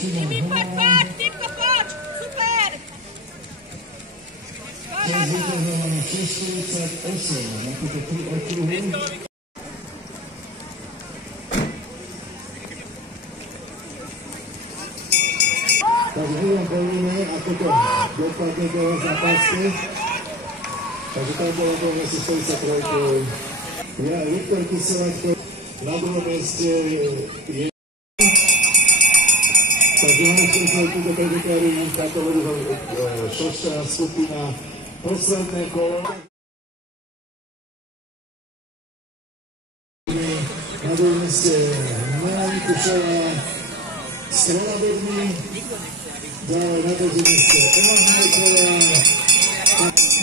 Timi, patrz, Timko, patrz! Super! Takže uvidíme, ako to dopadne do zápasky. Takže tam bolo to asi 43. Ja, Viktor Kyseláčko na druhom mieste je. Takže máme všetko túto predekári, táto šošťa skupina, posledné kolo. Na druhom mieste Melanie Kušová s trojnabodmi, ďalej na druhom mieste Ema Hajková,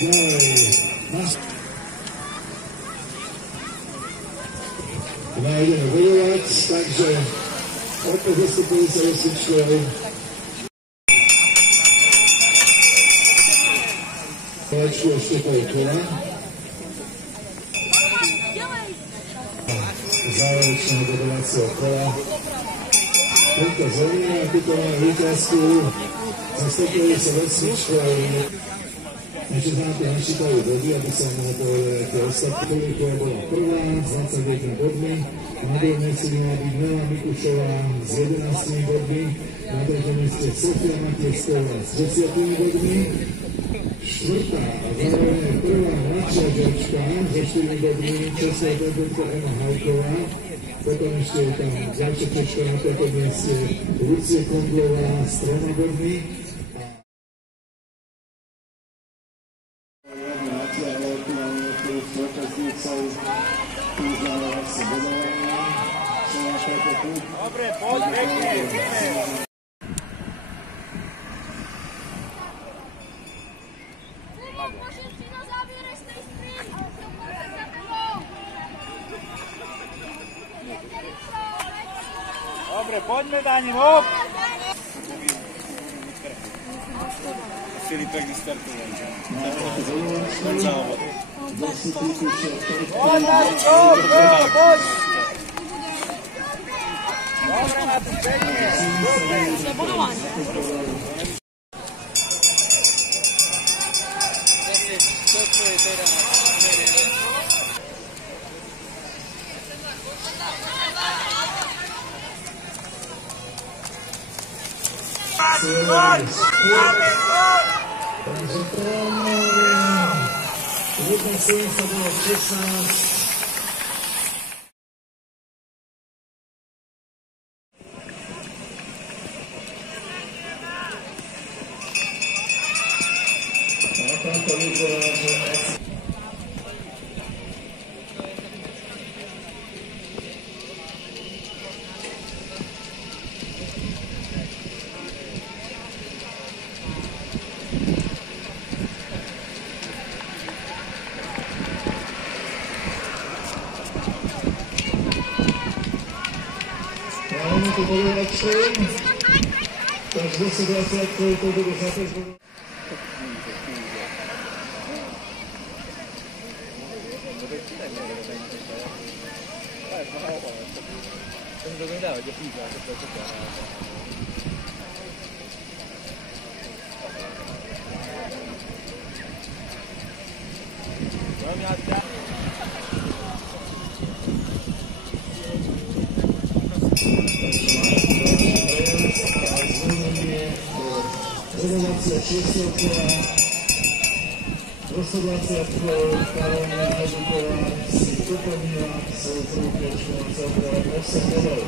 ďalej ideme bojovať, takže opäť vystupili sa Josičkov. Kolečku ešte to je kola. Záverečného bodovacieho kola. Tento zelená tutová výťazku zastupili sa Josičkov. Ešte nám to načítajú body, aby sa mohlo povedať, aké ostatné kolíkové bola prvá s 21 bodmi. Na druhom mieste mala byť Mela Mikušová s 11 bodmi. Na druhom mieste Sofia Matiesková s 10 bodmi. Štvrtá a zároveň prvá mladšia žečka so 4 bodmi, časová debutka Ema Hajková. Potom ešte je tam ďalšia čečka na tomto mieste Lucie Kondlová s 3 bodmi. Dobre, poď, pekne, pekne. Dobre, poďme za ním, hop! Filipek nestartoval, že? Poď za obod. Poď, poď! Dobre, na tu pekne! Zabudovanie. Toto je teraz Takže jedna 16. Máme tu bojovačku, takže zase 20 to bude zápas. Rezonácia Číslovková, 220 Karolina Hažuková si doplnila svoju prvú priečku na celkové 8 bodov.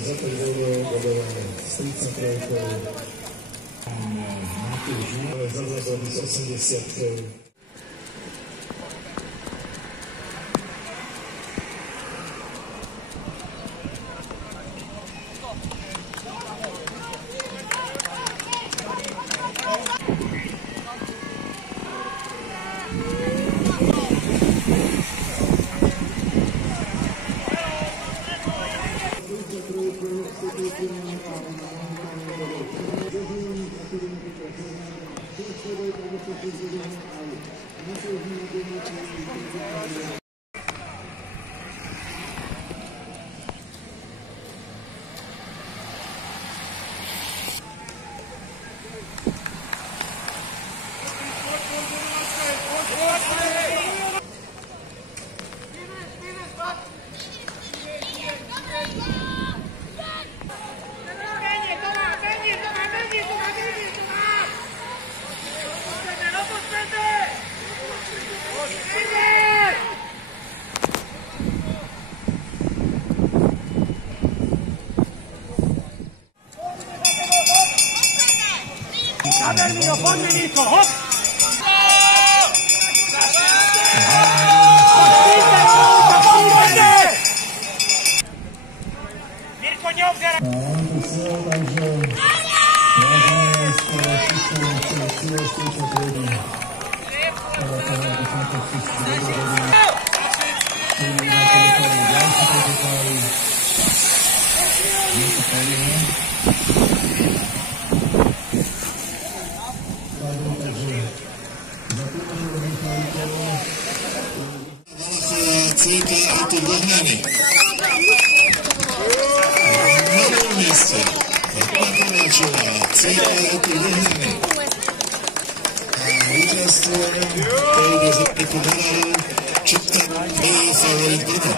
Za to bolo bodované s 33-kou. Matúš Žíle zazadol s 80-kou. Adelmiro, ponme Nico, hop! Mirko, neobzeraj! Cíka a tu Bohňany. Na druhom mieste Martina Kováčová, Cíka a tu Bohňany. A víťazstvo to ide za $5 Čipka bol favorit Brno.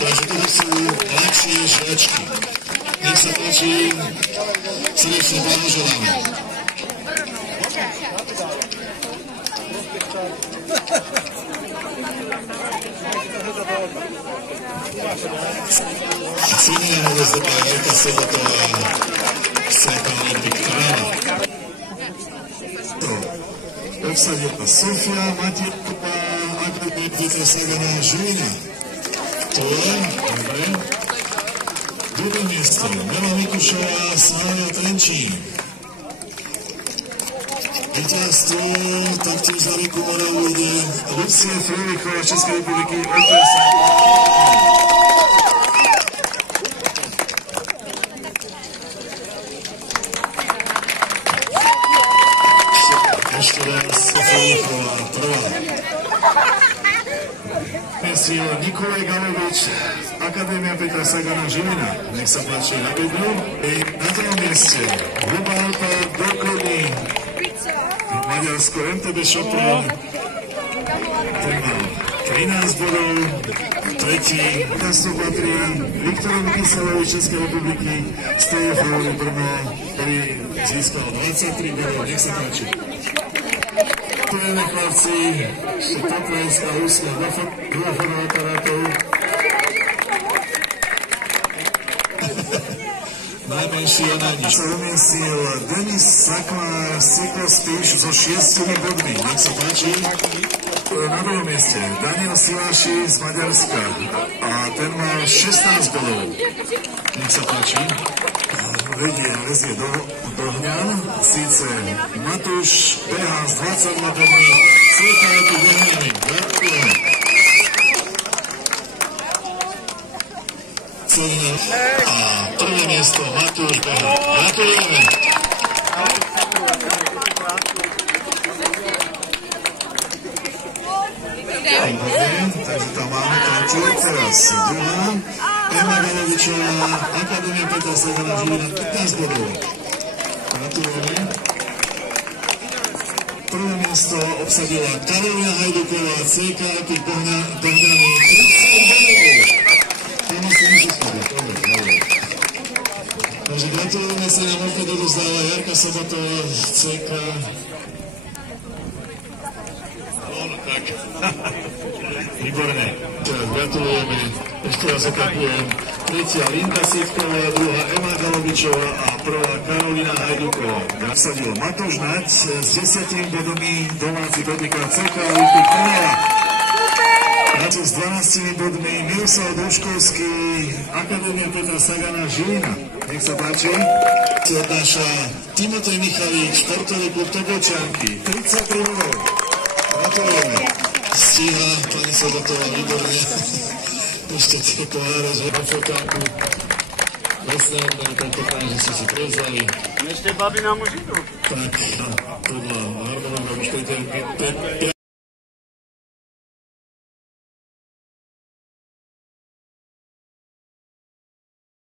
Takže to sú mladšie žačky. Nech sa páči, srdečne blahoželáme. Senior rozdobá Jelka Sobotová, Scéka Olympik Arena. Obsadila Sofia Matieková, Akademia Petrosavená Žilina. To je, dobre. Druhé miesto, Mela Mikušová, Slavia Trenčín. víťazstvo, taktiež za Riku Moravu ide Lucie Frýlichová z Českej republiky. OPS. Ešte raz Frýlichová prvá. Miesto Nikolaj Galovič, Akadémia Petra Sagana Žilina. Nech sa páči na bednu. Na druhom mieste Huba Alpa Doklodný, Maďarsko MTB Šopron. Ten mal 13 bodov. Tretí víťazstvo patrí Viktorovi Kyselovi z Českej republiky, Steje Favory Brno, ktorý získal 23 bodov. Nech sa páči. Ďakujeme chlapci, Potvenská úsla, dva fotoaparátov. Najmenší je najniž. Sa umiestnil Denis Sakmár Sikostýš so 6 bodmi. Nech sa páči. Na druhom mieste Daniel Siláši z Maďarska a ten mal 16 bodov. Nech sa páči. Vezie do Hňan, síce Matúš PH s 22 bodmi, Cvetajú do Hňany. Gratulujem. A prvé miesto Matúš PH. Gratulujeme. Takže tam máme tretí, teraz druhá. Emma Galovičová, Akadémia Petra Sagana Žilina, 15 bodov. Gratulujeme. Prvé miesto obsadila Karolina Hajduková, CK Dohňany, 30 bodov. Tam asi musí schodiť, dobre. Takže gratulujeme sa, nám opäť odozdáva Jarka Sabatová, CK. Tak. Výborné. Teraz gratulujeme. Ešte raz opakujem. Tretia Linda Sitková, druhá Ema Galovičová a prvá Karolina Hajduková. Nasadil Matúš Naď s 10 bodmi, domáci podnikár CK Olympic Trnava. Naď s 12 bodmi Miroslav Duškovský, Akadémia Petra Sagana Žilina. Nech sa páči. Odnáša Timotej Michalík, športový klub Tobolčanky. 33 bodov. Gratulujeme. Stíha pani Sabatová výborne. Ešte tie poháre z hodnou fotánku. Vesné odmeny, tentokrát, že ste si prevzali. Ešte babi nám už idú. Tak, podľa harmonogramu 4.